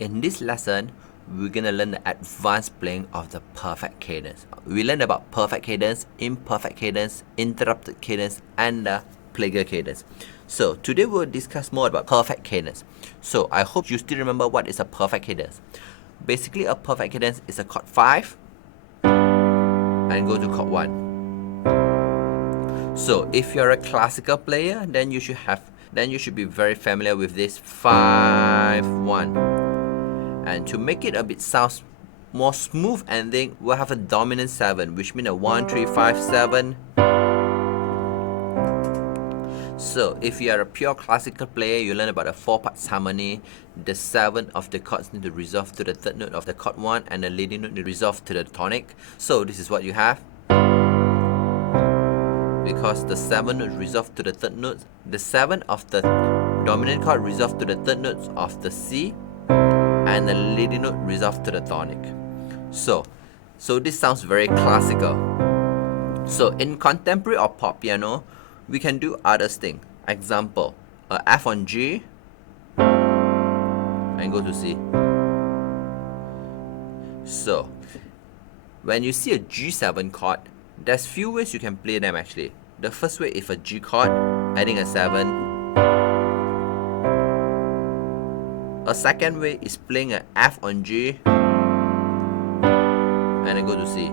In this lesson, we're gonna learn the advanced playing of the perfect cadence. We learned about perfect cadence, imperfect cadence, interrupted cadence, and the plagal cadence. So today we'll discuss more about perfect cadence. So I hope you still remember what is a perfect cadence. Basically, a perfect cadence is a chord 5 and go to chord 1. So if you're a classical player, then you should be very familiar with this 5-1. And to make it a bit sound more smooth ending, we'll have a dominant 7, which means a 1, 3, 5, 7. So if you are a pure classical player, you learn about a 4-part harmony. The 7 of the chords need to resolve to the third note of the chord 1, and the leading note need to resolve to the tonic. So this is what you have. Because the 7 notes resolve to the third note, the 7 of the dominant chord resolve to the third notes of the C, and the leading note resolve to the tonic. So this sounds very classical. So in contemporary or pop piano, we can do other things. Example, a F on G and go to C. So when you see a G7 chord, there's few ways you can play them actually. The first way is a G chord, adding a 7. A second way is playing an F on G and then go to C.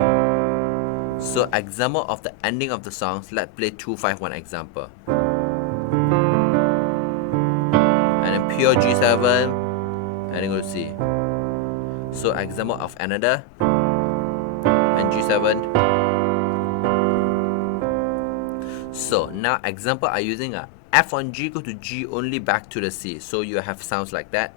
So example of the ending of the songs, let's play 2-5-1 example. And then pure G7 and then go to C. So example of another and G7. So now example are using a F on G, go to G only back to the C. So you have sounds like that.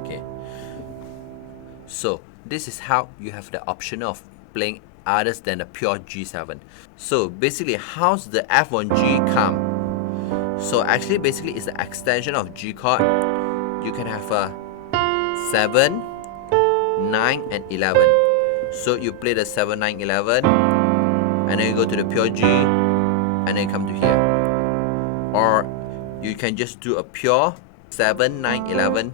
Okay. So this is how you have the option of playing others than the pure G7. So basically, how's the F on G come? So actually basically it's the extension of G chord. You can have a 7, 9 and 11. So you play the 7, 9, 11 and then you go to the pure G and then come to here. Or you can just do a pure 7, 9, 11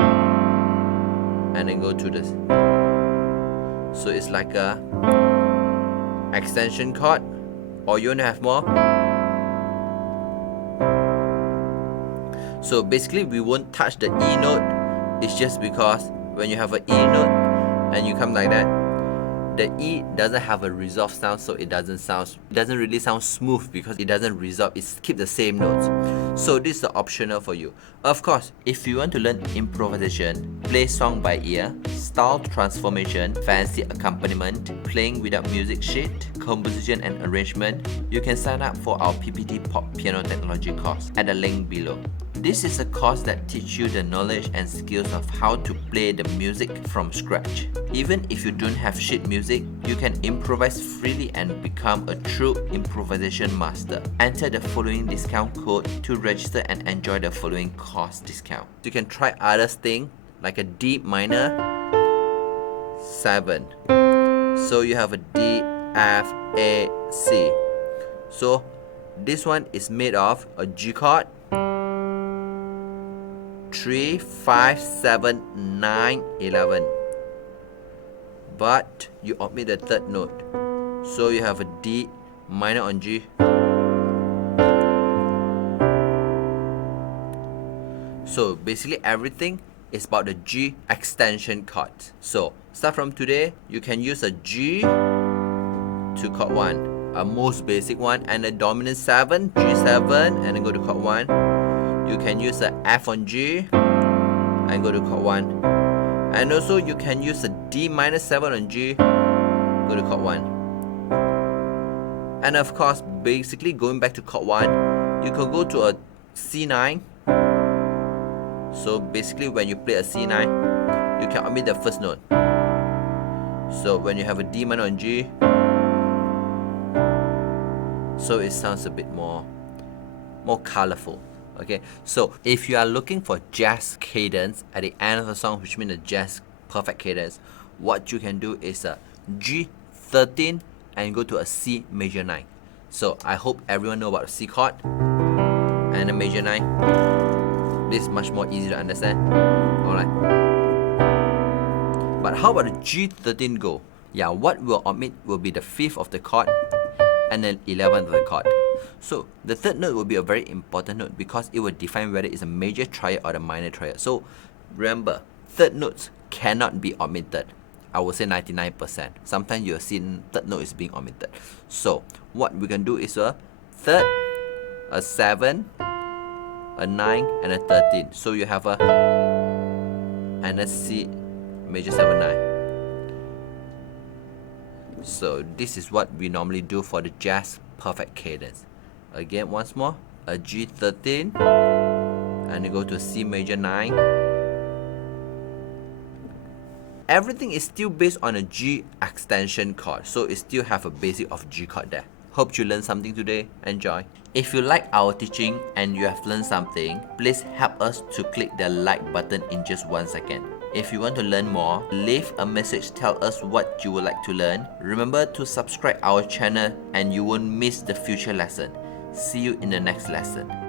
and then go to this. So it's like a extension chord, or you want to have more. So basically we won't touch the E note. It's just because when you have an E note and you come like that, the E doesn't have a resolved sound, so it doesn't really sound smooth because it doesn't resolve, it keeps the same notes. So this is optional for you. Of course, if you want to learn improvisation, play song by ear, style transformation, fancy accompaniment, playing without music sheet, composition and arrangement, you can sign up for our PPT Pop Piano Technology course at the link below. This is a course that teaches you the knowledge and skills of how to play the music from scratch. Even if you don't have sheet music, you can improvise freely and become a true improvisation master. Enter the following discount code to register and enjoy the following course discount. You can try other things like a D minor 7. So you have a D, F, A, C. So this one is made of a G chord, 3, 5, 7, 9, 11. But you omit the third note. So you have a D minor on G. So basically everything is about the G extension chord. So start from today, you can use a G to chord 1, a most basic one, and a dominant 7, G7, and then go to chord 1. You can use a F on G and go to chord 1. And also you can use a D minor 7 on G, go to chord 1. And of course, basically going back to chord 1, you can go to a C9. So basically when you play a C9, you can omit the first note. So when you have a D minor on G, so it sounds a bit more colorful. Okay, so if you are looking for jazz cadence at the end of the song, which means a jazz perfect cadence, what you can do is a G13 and go to a C major 9. So I hope everyone know about the C chord and the major 9. This is much more easy to understand. Alright. But how about the G13 go? Yeah, what will omit will be the 5th of the chord and then 11th of the chord. So the third note will be a very important note because it will define whether it's a major triad or the minor triad. So remember, third notes cannot be omitted. I would say 99%. Sometimes you'll see third note is being omitted. So what we can do is a third, a 7, a 9, and a 13. So you have a and a C major 7, 9. So this is what we normally do for the jazz perfect cadence. Again, once more, a G13, and you go to C major 9. Everything is still based on a G extension chord, so it still have a basic of G chord there. Hope you learned something today. Enjoy. If you like our teaching and you have learned something, please help us to click the like button in just 1 second. If you want to learn more, leave a message, tell us what you would like to learn. Remember to subscribe our channel and you won't miss the future lesson. See you in the next lesson.